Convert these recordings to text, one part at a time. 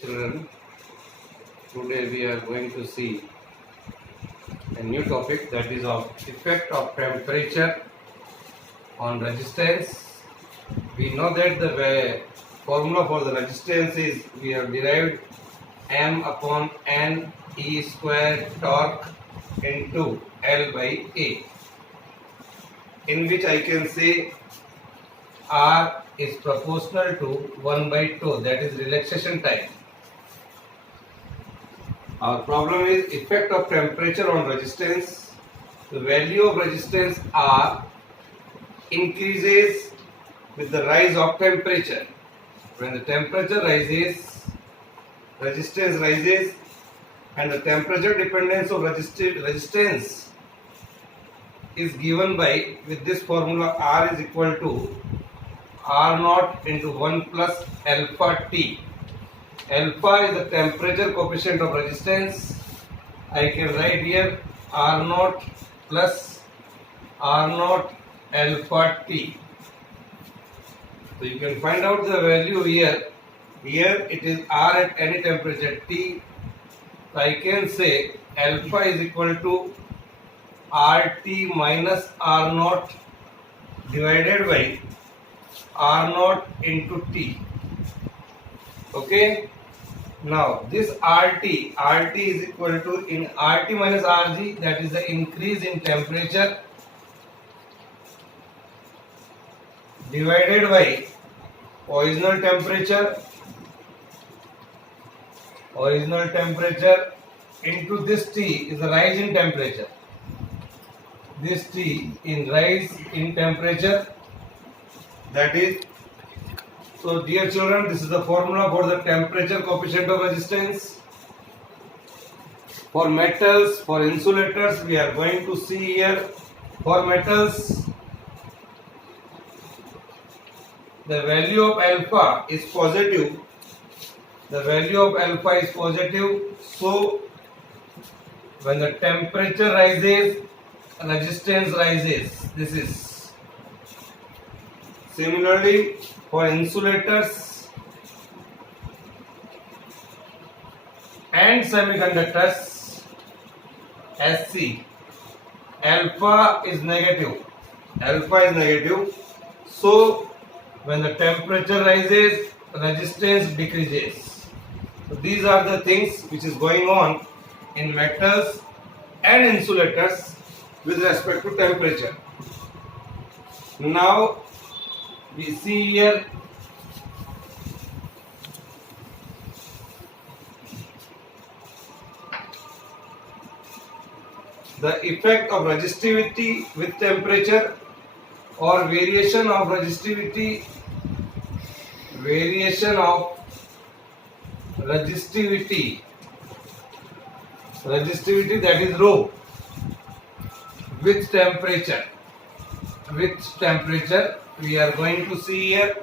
Children, today we are going to see a new topic, that is of effect of temperature on resistance. We know that the formula for the resistance is, we have derived m upon n E square torque into L by A, in which I can say R is proportional to 1 by tau, that is relaxation time. Our problem is effect of temperature on resistance. The value of resistance R increases with the rise of temperature. When the temperature rises, resistance rises, and the temperature dependence of resistance is given by, with this formula, R is equal to R naught into 1 plus alpha T. Alpha is the temperature coefficient of resistance. I can write here R naught plus R naught alpha T. So you can find out the value here. Here it is R at any temperature T. So I can say alpha is equal to RT minus R naught divided by R naught into T. Okay. Now this RT is equal to, in RT minus RG, that is the increase in temperature, divided by original temperature into this T is the rise in temperature. This T in rise in temperature, that is. So dear children, this is the formula for the temperature coefficient of resistance. For metals, for insulators, we are going to see here. For metals, the value of alpha is positive. The value of alpha is positive. So when the temperature rises, resistance rises. This is. Similarly, for insulators and semiconductors, SC, alpha is negative. So when the temperature rises, resistance decreases. So these are the things which is going on in metals and insulators with respect to temperature. Now we see here the effect of resistivity with temperature, or variation of resistivity that is rho, with temperature. We are going to see here,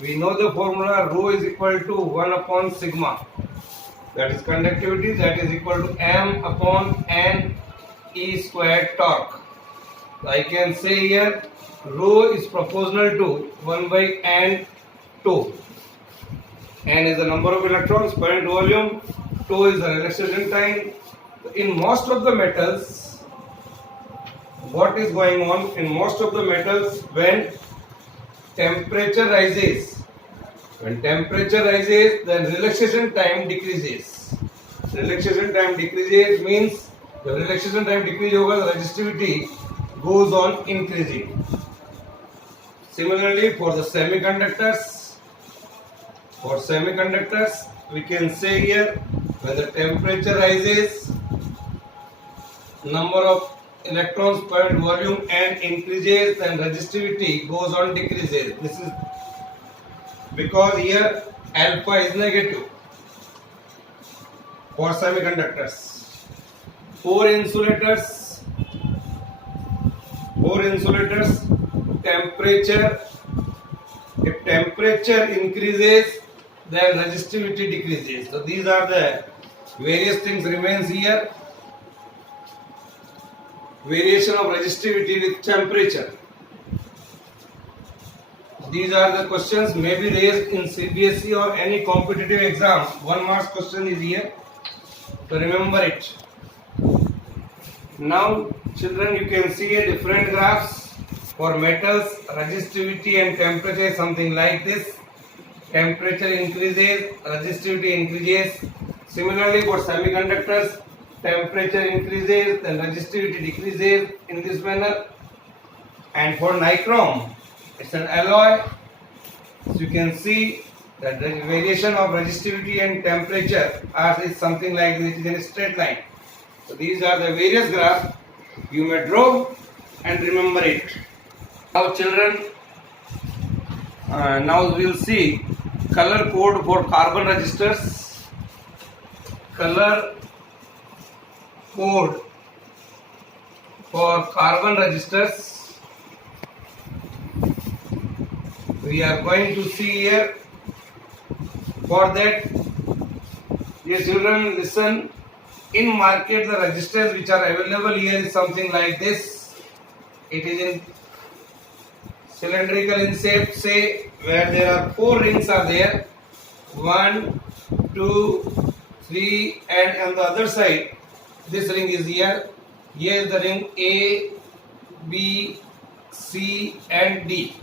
we know the formula, rho is equal to 1 upon sigma, that is conductivity, that is equal to m upon n E square torque. So I can say here rho is proportional to 1 by n tau. N is the number of electrons, current volume, tau is the relaxation time. In most of the metals, what is going on in most of the metals, when temperature rises, then relaxation time decreases. Relaxation time decreases means the relaxation time decrease over the resistivity goes on increasing. Similarly, for the semiconductors, we can say here, when the temperature rises, number of electrons per volume and increases, then resistivity goes on decreases. This is because here alpha is negative for semiconductors. For insulators, temperature, if temperature increases, then resistivity decreases. So these are the various things remains here. Variation of resistivity with temperature. These are the questions may be raised in CBSE or any competitive exam. 1 mark question is here. So remember it. Now children, you can see a different graphs for metals, resistivity and temperature, something like this. Temperature increases, resistivity increases. Similarly for semiconductors, temperature increases and resistivity decreases in this manner. And for nichrome, it's an alloy. So you can see that the variation of resistivity and temperature is something like this, it is in a straight line. So these are the various graphs you may draw and remember it. Now children, now we will see color code for carbon resistors. Color code for carbon resistors. We are going to see here. For that, dear children, listen. In market, the resistors which are available here is something like this. It is in cylindrical in shape, say, where there are 4 rings are there. 1, 2, 3, and on the other side, this ring is here. Here is the ring A, B, C, and D.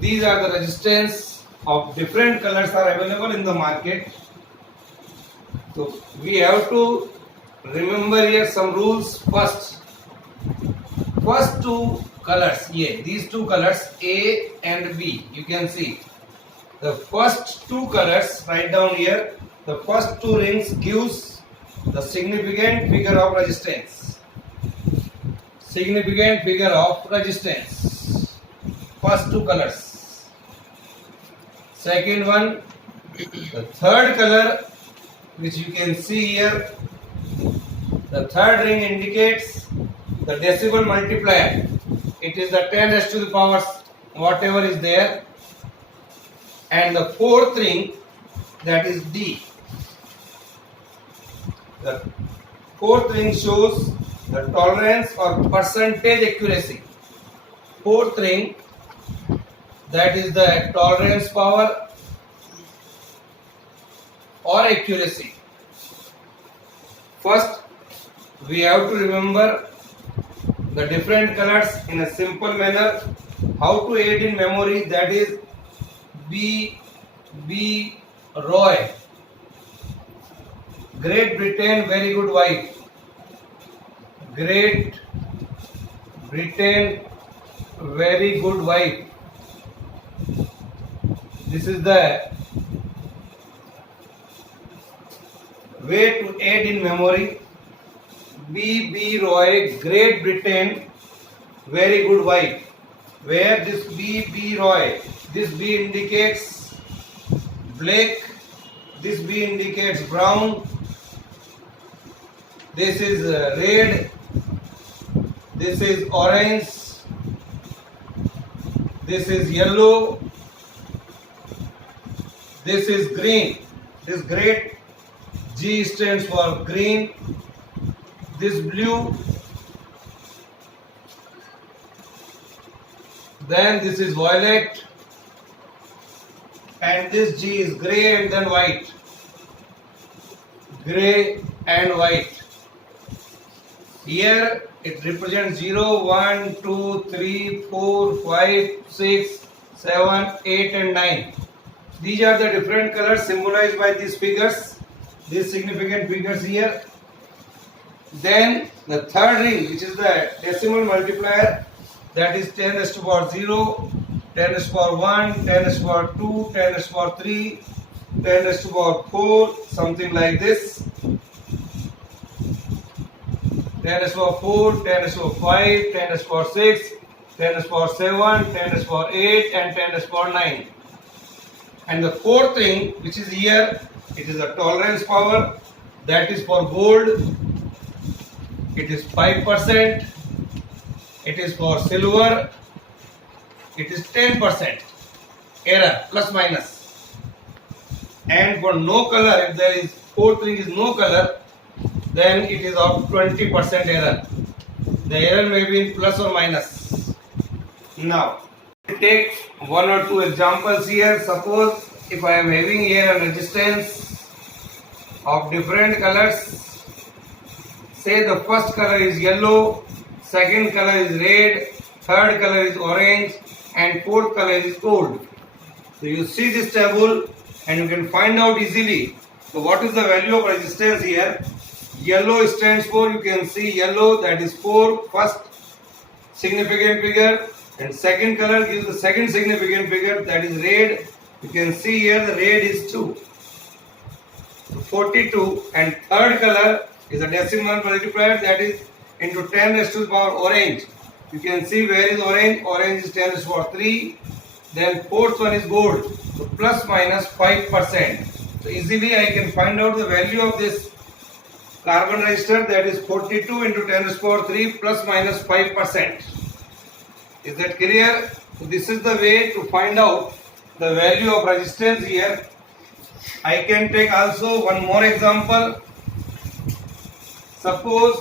These are the resistance of different colors are available in the market. So we have to remember here some rules. First 2 colors here, these 2 colors A and B, you can see the first 2 colors. Write down here, the first 2 rings gives the significant figure of resistance. Significant figure of resistance. First 2 colors. Second one, the third color which you can see here, the third ring indicates the decimal multiplier. It is the 10 raised to the power whatever is there. And the fourth ring, that is D. The fourth ring shows the tolerance or percentage accuracy. Fourth ring, that is the tolerance power or accuracy. First, we have to remember the different colors in a simple manner. How to aid in memory, that is B. Roy. Great Britain, very good wife. Great Britain, very good wife. This is the way to aid in memory. B. Roy, Great Britain, very good wife. Where this B. Roy, this B indicates black, this B indicates brown, this is red, this is orange, this is yellow, this is green. This great G stands for green. This blue. Then this is violet. And this G is grey and then white. Grey and white. Here it represents 0, 1, 2, 3, 4, 5, 6, 7, 8 and 9. These are the different colors symbolized by these figures, these significant figures here. Then the third ring, which is the decimal multiplier, that is 10 raised to the power 0, 10 raised to the power 1, 10 raised to the power 2, 10 raised to the power 3, 10 raised to the power 4, something like this. 10 raised to the power 4, 10 raised to the power 5, 10 raised to the power 6, 10 raised to the power 7, 10 raised to the power 8 and 10 raised to the power 9. And the fourth thing which is here, it is a tolerance power, that is for gold, it is 5%, it is for silver, it is 10% error, plus minus. And for no color, if there is fourth thing is no color, then it is of 20% error. The error may be in plus or minus. Now, take one or two examples here. Suppose if I am having here a resistance of different colors, say the first color is yellow, second color is red, third color is orange, and fourth color is gold. So you see this table and you can find out easily. So what is the value of resistance here? Yellow stands for, you can see yellow, that is 4, first significant figure, and second color gives the second significant figure, that is red. You can see here the red is 2. So 42, and third color is a decimal multiplier, that is into 10 raised to the power orange. You can see where is orange? Orange is 10 raised to the power 3. Then fourth one is gold. So plus minus 5%. So easily I can find out the value of this carbon resistor, that is 42 into 10 raised to the power 3 plus minus 5%. Is that clear? So this is the way to find out the value of resistance here. I can take also one more example. Suppose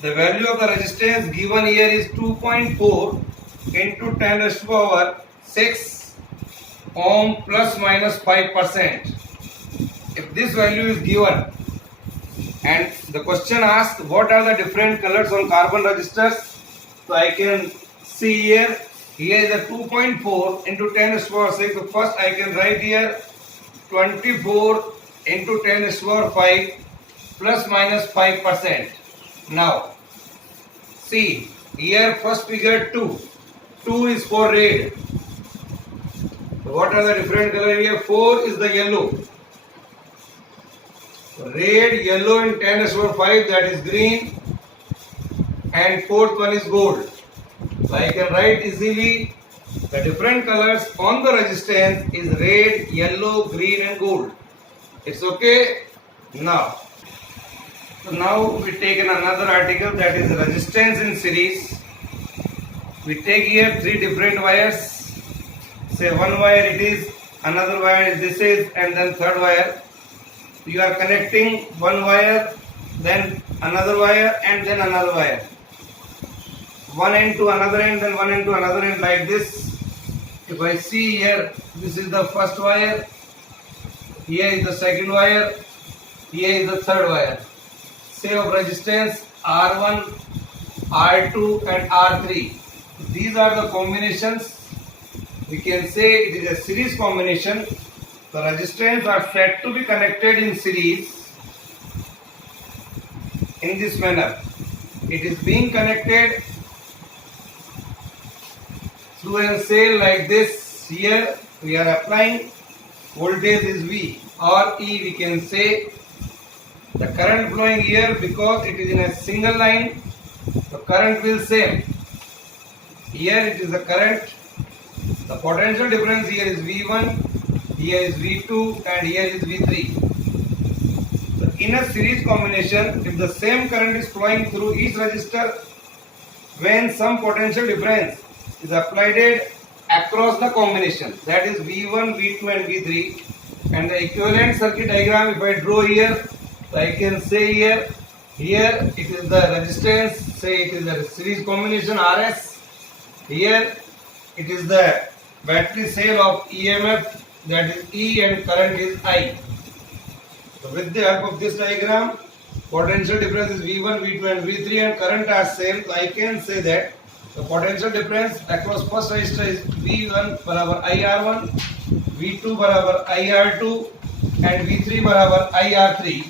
the value of the resistance given here is 2.4 into 10 raised to the power 6 ohm plus minus 5%. If this value is given and the question asks what are the different colors on carbon resistors, so I can see here is a 2.4 into 10 raised to the power 6. So first I can write here 24 into 10 raised to the power 5 plus minus 5%. Now see here first figure 2. 2 is for red. So what are the different colors here? 4 is the yellow. Red, yellow and 10 raised to the power 5, that is green, and fourth one is gold. So I can write easily the different colors on the resistance is red, yellow, green and gold. It's okay? Now, so now we take another article, that is resistance in series. We take here 3 different wires. Say one wire it is, another wire is this is, and then third wire. You are connecting one wire, then another wire, and then another wire. One end to another end, then one end to another end, like this. If I see here, this is the first wire, here is the second wire, here is the third wire. Say of resistance R1, R2 and R3. These are the combinations. We can say it is a series combination. The resistors are said to be connected in series in this manner. It is being connected through a cell like this. Here we are applying voltage is V or E. We can say the current flowing here, because it is in a single line, the current will same. Here it is the current. The potential difference here is V1, here is V2 and here is V3. So in a series combination, if the same current is flowing through each resistor, when some potential difference is applied across the combination, that is V1, V2 and V3, and the equivalent circuit diagram if I draw here, so I can say here it is the resistance, say it is a series combination RS, here it is the battery cell of EMF, that is E, and current is I. So with the help of this diagram, potential difference is V1, V2 and V3 and current are same. So I can say that the potential difference across first resistor is V1 बराबर IR1, V2 बराबर IR2 and V3 बराबर IR3.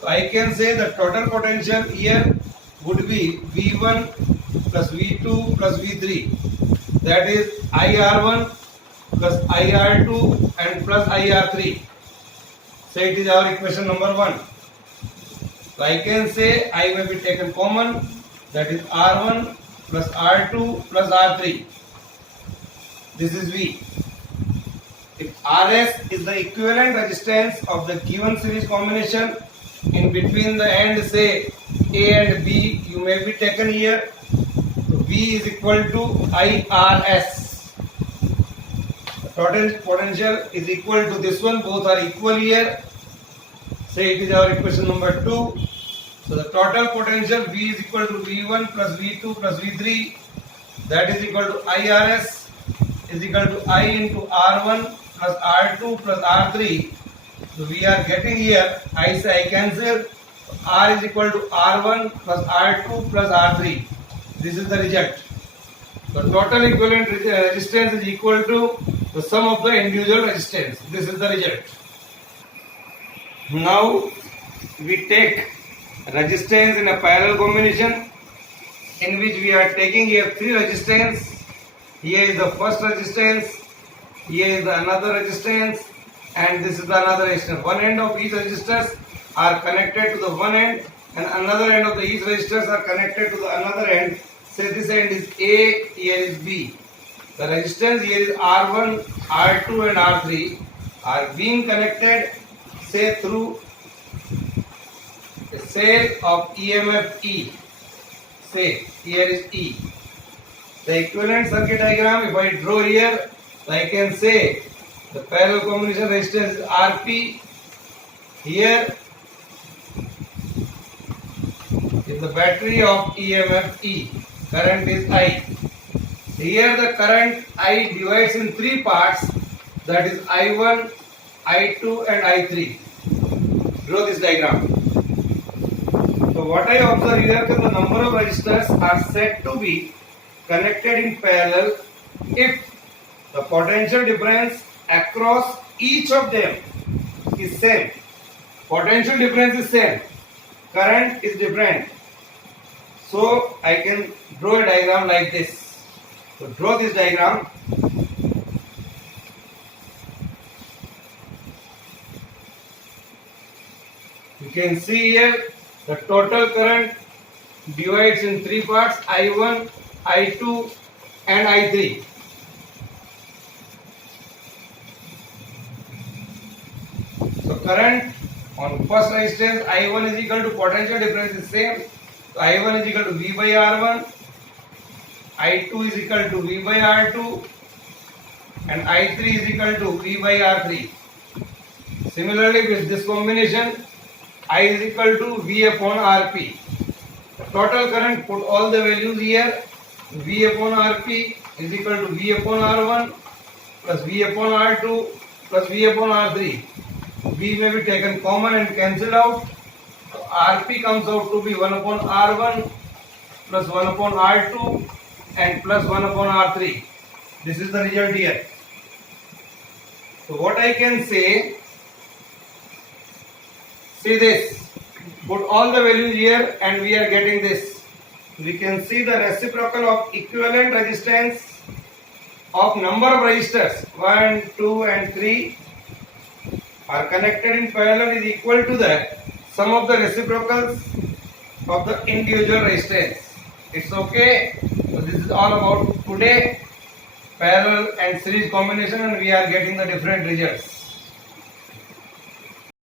So I can say the total potential here would be V1 plus V2 plus V3, that is IR1 plus IR2 and plus IR3. So it is our equation number 1. So I can say I may be taken common, that is R1 plus R2 plus R3. This is V. If RS is the equivalent resistance of the given series combination, in between the end say A and B, you may be taken here. So V is equal to IRS. The total potential is equal to this one, both are equal here. Say it is our equation number 2. So the total potential V is equal to V1 plus V2 plus V3 that is equal to IRS is equal to I into R1 plus R2 plus R3. So we are getting here, I cancel, R is equal to R1 plus R2 plus R3. This is the result. The total equivalent resistance is equal to the sum of the individual resistance. This is the result. Now we take resistance in a parallel combination in which we are taking here three resistance. Here is the first resistance, here is the another resistance, and this is the another resistance. One end of each resistors are connected to the one end, and another end of the each resistors are connected to the another end. Say this end is A, here is B. The resistance here is R1, R2 and R3 are being connected, say through a cell of EMF E. Say here is E. The equivalent circuit diagram, if I draw here, I can say the parallel combination resistance is RP. Here is the battery of EMF E. Current is I. Here the current I divides in three parts, that is I1, I2 and I3. Draw this diagram. So what I observe here, that the number of resistors are said to be connected in parallel if the potential difference across each of them is same. Potential difference is same. Current is different. So I can draw a diagram like this. So draw this diagram. You can see here the total current divides in three parts, I1, I2 and I3. So current on first resistance I1 is equal to potential difference is same. So I1 is equal to V by R1, I2 is equal to V by R2 and I3 is equal to V by R3. Similarly with this combination, I is equal to V upon Rp. The total current, put all the values here. V upon Rp is equal to V upon R1 plus V upon R2 plus V upon R3. V may be taken common and cancelled out. So Rp comes out to be 1 upon R1 plus 1 upon R2 and plus 1 upon R3. This is the result here. So what I can say, see this, put all the values here and we are getting this. We can see the reciprocal of equivalent resistance of number of resistors 1, 2 and 3 are connected in parallel is equal to the sum of the reciprocals of the individual resistance. It's okay. So this is all about today, parallel and series combination, and we are getting the different results.